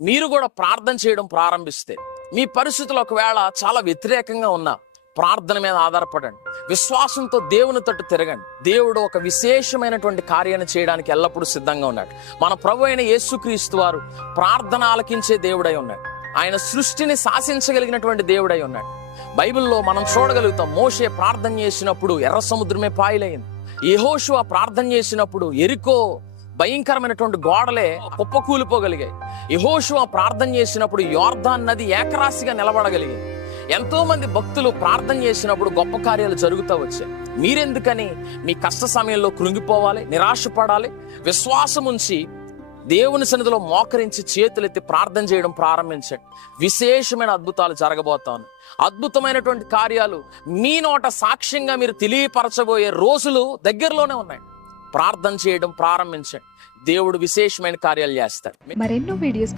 మీరు కూడా ప్రార్థన చేయడం ప్రారంభిస్తే, మీ పరిస్థితులు ఒకవేళ చాలా వ్యతిరేకంగా ఉన్నా ప్రార్థన మీద ఆధారపడండి. విశ్వాసంతో దేవుని తట్టు తిరగండి. దేవుడు ఒక విశేషమైనటువంటి కార్యాన్ని చేయడానికి ఎల్లప్పుడూ సిద్ధంగా ఉన్నాడు. మన ప్రభు అయిన యేసుక్రీస్తు వారు ప్రార్థన ఆలకించే దేవుడై ఉన్నాడు. ఆయన సృష్టిని శాసించగలిగినటువంటి దేవుడై ఉన్నాడు. బైబిల్లో మనం చూడగలుగుతాం, మోషే ప్రార్థన చేసినప్పుడు ఎర్ర సముద్రమే పాయలైంది. యెహోషువ ప్రార్థన చేసినప్పుడు ఎరికో భయంకరమైనటువంటి గోడలే కుప్పకూలిపోగలిగాయి. యెహోషువ ప్రార్థన చేసినప్పుడు యోర్దాన్ నది ఏకరాశిగా నిలబడగలిగింది. ఎంతో మంది భక్తులు ప్రార్థన చేసినప్పుడు గొప్ప కార్యాలు జరుగుతూ వచ్చాయి. మీరెందుకని మీ కష్ట సమయంలో కృంగిపోవాలి, నిరాశపడాలి? విశ్వాసం ఉంచి దేవుని సన్నిధిలో మోకరించి చేతులెత్తి ప్రార్థన చేయడం ప్రారంభించండి. విశేషమైన అద్భుతాలు జరగబోతాను. అద్భుతమైనటువంటి కార్యాలు మీ నోట సాక్ష్యంగా మీరు తెలియపరచబోయే రోజులు దగ్గరలోనే ఉన్నాయి. ప్రార్థన చేయడం ప్రారంభించండి. దేవుడు విశేషమైన కార్యాలు చేస్తాడు. మరెన్నో వీడియోస్